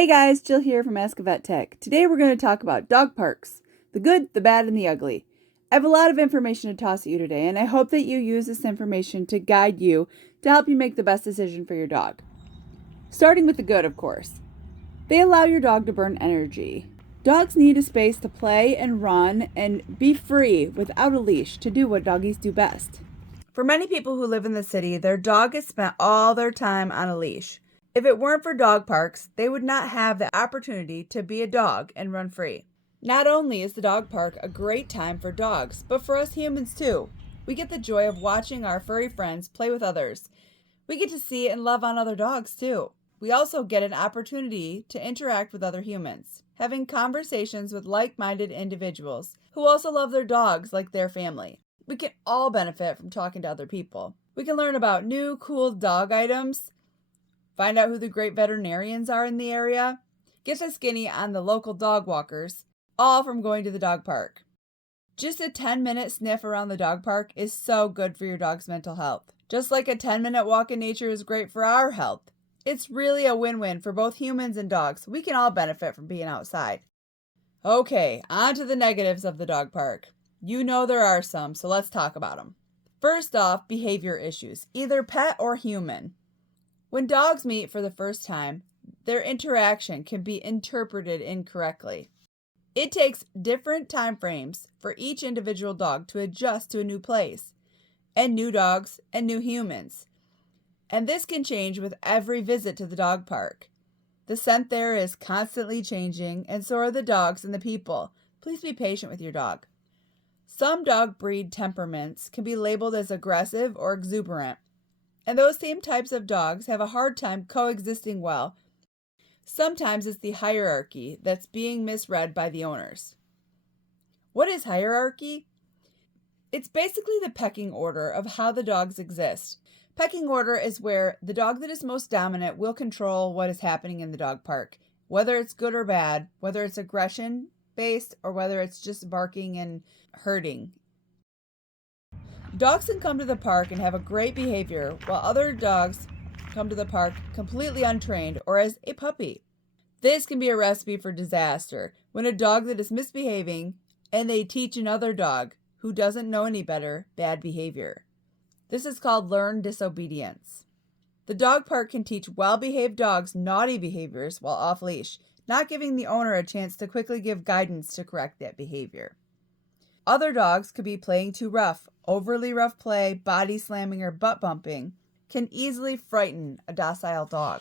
Hey guys, Jill here from Ask a Vet Tech. Today we're going to talk about dog parks, the good, the bad, and the ugly. I have a lot of information to toss at you today, and I hope that you use this information to guide you to help you make the best decision for your dog. Starting with the good, of course. They allow your dog to burn energy. Dogs need a space to play and run and be free without a leash to do what doggies do best. For many people who live in the city, their dog has spent all their time on a leash. If it weren't for dog parks, they would not have the opportunity to be a dog and run free. Not only is the dog park a great time for dogs, but for us humans too. We get the joy of watching our furry friends play with others. We get to see and love on other dogs too. We also get an opportunity to interact with other humans, having conversations with like-minded individuals who also love their dogs like their family. We can all benefit from talking to other people. We can learn about new, cool dog items, find out who the great veterinarians are in the area, get a skinny on the local dog walkers, all from going to the dog park. Just a 10-minute sniff around the dog park is so good for your dog's mental health. Just like a 10-minute walk in nature is great for our health. It's really a win-win for both humans and dogs. We can all benefit from being outside. Okay, on to the negatives of the dog park. You know there are some, so let's talk about them. First off, behavior issues, either pet or human. When dogs meet for the first time, their interaction can be interpreted incorrectly. It takes different time frames for each individual dog to adjust to a new place, and new dogs and new humans. And this can change with every visit to the dog park. The scent there is constantly changing, and so are the dogs and the people. Please be patient with your dog. Some dog breed temperaments can be labeled as aggressive or exuberant, and those same types of dogs have a hard time coexisting well. Sometimes it's the hierarchy that's being misread by the owners. What is hierarchy? It's basically the pecking order of how the dogs exist. Pecking order is where the dog that is most dominant will control what is happening in the dog park, whether it's good or bad, whether it's aggression-based or whether it's just barking and herding. Dogs can come to the park and have a great behavior, while other dogs come to the park completely untrained or as a puppy. This can be a recipe for disaster when a dog that is misbehaving and they teach another dog who doesn't know any better bad behavior. This is called learned disobedience. The dog park can teach well-behaved dogs naughty behaviors while off-leash, not giving the owner a chance to quickly give guidance to correct that behavior. Other dogs could be playing too rough. Overly rough play, body slamming, or butt bumping can easily frighten a docile dog.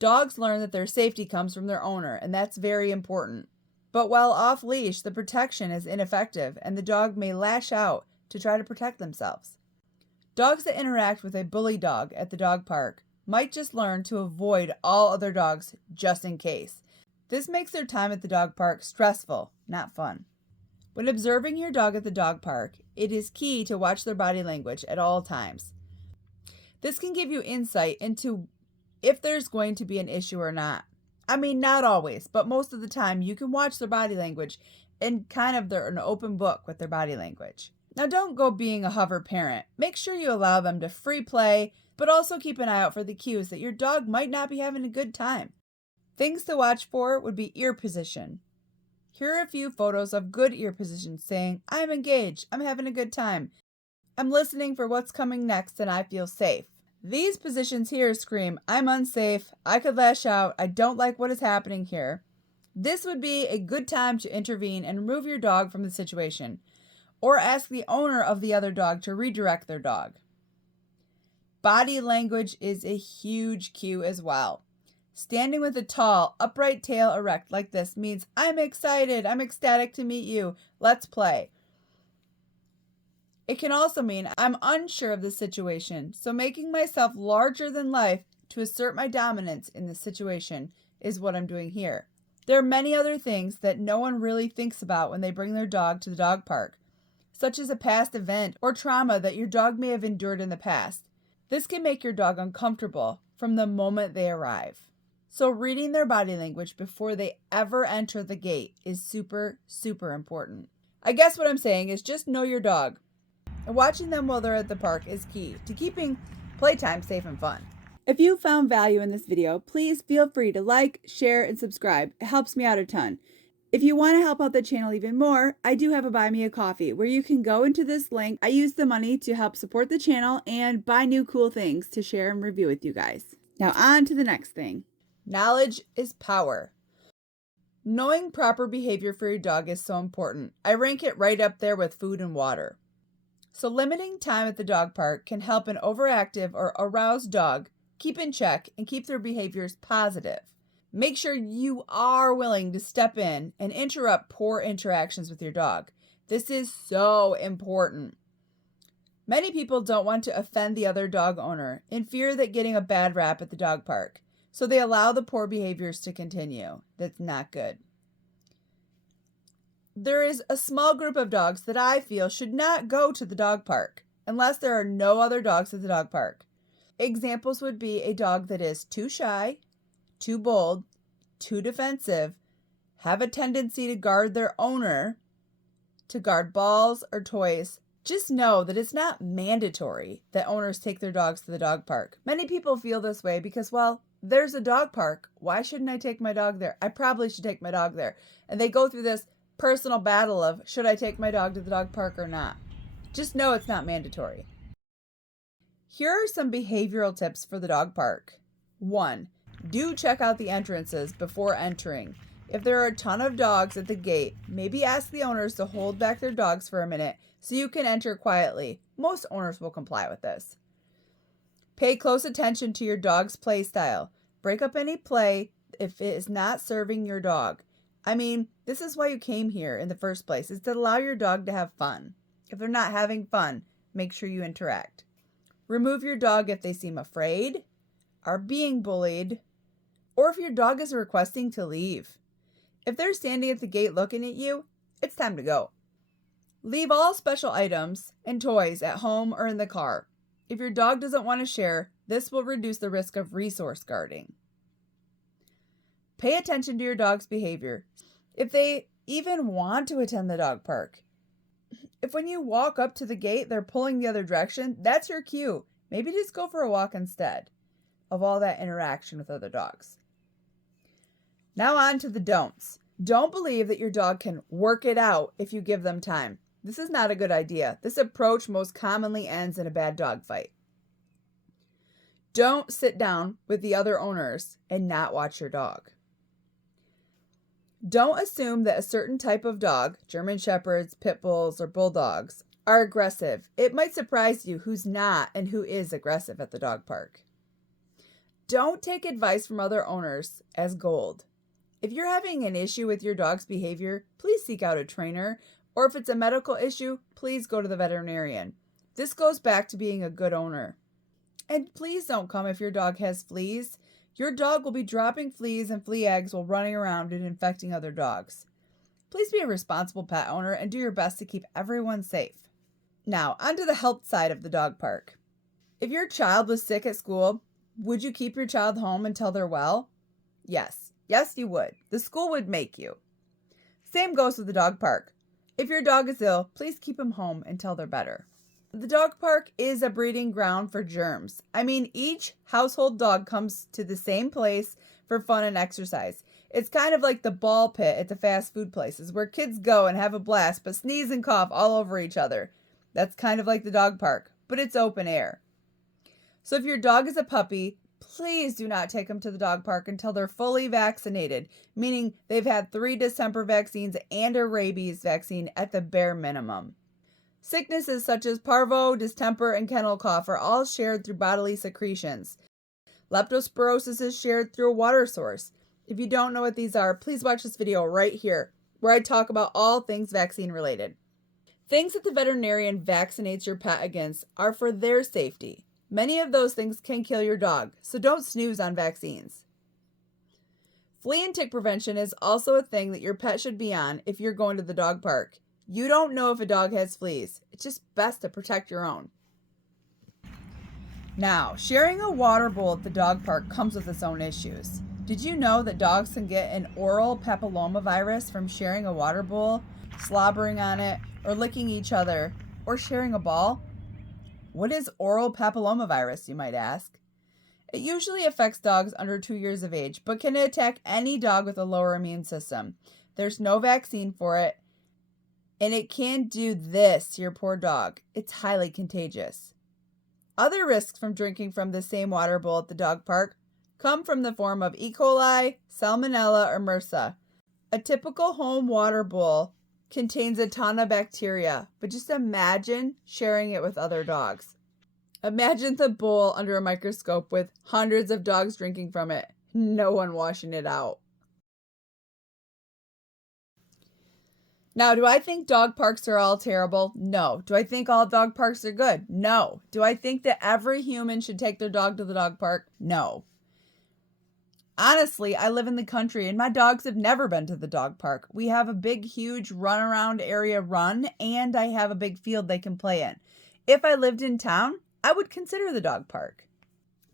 Dogs learn that their safety comes from their owner, and that's very important. But while off-leash, the protection is ineffective, and the dog may lash out to try to protect themselves. Dogs that interact with a bully dog at the dog park might just learn to avoid all other dogs just in case. This makes their time at the dog park stressful, not fun. When observing your dog at the dog park, it is key to watch their body language at all times. This can give you insight into if there's going to be an issue or not. I mean, not always, but most of the time you can watch their body language and they're an open book with their body language. Now don't go being a hover parent. Make sure you allow them to free play, but also keep an eye out for the cues that your dog might not be having a good time. Things to watch for would be ear position. Here are a few photos of good ear positions saying, I'm engaged, I'm having a good time, I'm listening for what's coming next, and I feel safe. These positions here scream, I'm unsafe, I could lash out, I don't like what is happening here. This would be a good time to intervene and remove your dog from the situation, or ask the owner of the other dog to redirect their dog. Body language is a huge cue as well. Standing with a tall, upright tail erect like this means I'm excited, I'm ecstatic to meet you, let's play. It can also mean I'm unsure of the situation, so making myself larger than life to assert my dominance in the situation is what I'm doing here. There are many other things that no one really thinks about when they bring their dog to the dog park, such as a past event or trauma that your dog may have endured in the past. This can make your dog uncomfortable from the moment they arrive. So reading their body language before they ever enter the gate is super, super important. I guess what I'm saying is just know your dog. And watching them while they're at the park is key to keeping playtime safe and fun. If you found value in this video, please feel free to like, share, and subscribe. It helps me out a ton. If you want to help out the channel even more, I do have a Buy Me a Coffee where you can go into this link. I use the money to help support the channel and buy new cool things to share and review with you guys. Now on to the next thing. Knowledge is power. Knowing proper behavior for your dog is so important. I rank it right up there with food and water. So limiting time at the dog park can help an overactive or aroused dog keep in check and keep their behaviors positive. Make sure you are willing to step in and interrupt poor interactions with your dog. This is so important. Many people don't want to offend the other dog owner in fear that getting a bad rap at the dog park, so they allow the poor behaviors to continue. That's not good. There is a small group of dogs that I feel should not go to the dog park unless there are no other dogs at the dog park. Examples would be a dog that is too shy, too bold, too defensive, have a tendency to guard their owner, to guard balls or toys. Just know that it's not mandatory that owners take their dogs to the dog park. Many people feel this way because, well, there's a dog park. Why shouldn't I take my dog there? I probably should take my dog there. And they go through this personal battle of, should I take my dog to the dog park or not? Just know it's not mandatory. Here are some behavioral tips for the dog park. 1. Do check out the entrances before entering. If there are a ton of dogs at the gate, maybe ask the owners to hold back their dogs for a minute so you can enter quietly. Most owners will comply with this. Pay close attention to your dog's play style. Break up any play if it is not serving your dog. I mean, this is why you came here in the first place, is to allow your dog to have fun. If they're not having fun, make sure you interact. Remove your dog if they seem afraid, are being bullied, or if your dog is requesting to leave. If they're standing at the gate looking at you, it's time to go. Leave all special items and toys at home or in the car. If your dog doesn't want to share, this will reduce the risk of resource guarding. Pay attention to your dog's behavior. If they even want to attend the dog park. If when you walk up to the gate, they're pulling the other direction, that's your cue. Maybe just go for a walk instead of all that interaction with other dogs. Now on to the don'ts. Don't believe that your dog can work it out if you give them time. This is not a good idea. This approach most commonly ends in a bad dog fight. Don't sit down with the other owners and not watch your dog. Don't assume that a certain type of dog, German Shepherds, Pit Bulls, or Bulldogs, are aggressive. It might surprise you who's not and who is aggressive at the dog park. Don't take advice from other owners as gold. If you're having an issue with your dog's behavior, please seek out a trainer, or if it's a medical issue, please go to the veterinarian. This goes back to being a good owner. And please don't come if your dog has fleas. Your dog will be dropping fleas and flea eggs while running around and infecting other dogs. Please be a responsible pet owner and do your best to keep everyone safe. Now, onto the health side of the dog park. If your child was sick at school, would you keep your child home until they're well? Yes. Yes, you would. The school would make you. Same goes with the dog park. If your dog is ill, please keep him home until they're better. The dog park is a breeding ground for germs. I mean, each household dog comes to the same place for fun and exercise. It's kind of like the ball pit at the fast food places where kids go and have a blast but sneeze and cough all over each other. That's kind of like the dog park, but it's open air. So if your dog is a puppy, please do not take them to the dog park until they're fully vaccinated, meaning they've had 3 distemper vaccines and a rabies vaccine at the bare minimum. Sicknesses such as parvo, distemper, and kennel cough are all shared through bodily secretions. Leptospirosis is shared through a water source. If you don't know what these are, please watch this video right here, where I talk about all things vaccine related. Things that the veterinarian vaccinates your pet against are for their safety. Many of those things can kill your dog, so don't snooze on vaccines. Flea and tick prevention is also a thing that your pet should be on if you're going to the dog park. You don't know if a dog has fleas. It's just best to protect your own. Now, sharing a water bowl at the dog park comes with its own issues. Did you know that dogs can get an oral papilloma virus from sharing a water bowl, slobbering on it, or licking each other, or sharing a ball? What is oral papilloma virus, you might ask? It usually affects dogs under 2 years of age, but can attack any dog with a lower immune system. There's no vaccine for it, and it can do this to your poor dog. It's highly contagious. Other risks from drinking from the same water bowl at the dog park come from the form of E. coli, Salmonella, or MRSA. A typical home water bowl contains a ton of bacteria, but just imagine sharing it with other dogs. Imagine the bowl under a microscope with hundreds of dogs drinking from it, no one washing it out. Now, do I think dog parks are all terrible? No. Do I think all dog parks are good? No. Do I think that every human should take their dog to the dog park? No. Honestly, I live in the country and my dogs have never been to the dog park. We have a big, huge runaround area and I have a big field they can play in. If I lived in town, I would consider the dog park.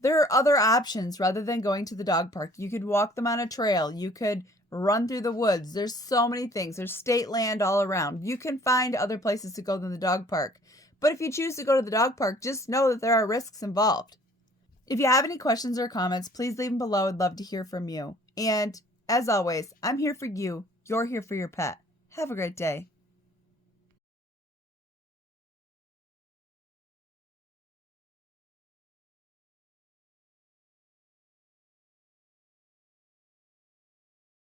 There are other options rather than going to the dog park. You could walk them on a trail. You could run through the woods. There's so many things. There's state land all around. You can find other places to go than the dog park. But if you choose to go to the dog park, just know that there are risks involved. If you have any questions or comments, please leave them below. I'd love to hear from you. And as always, I'm here for you. You're here for your pet. Have a great day.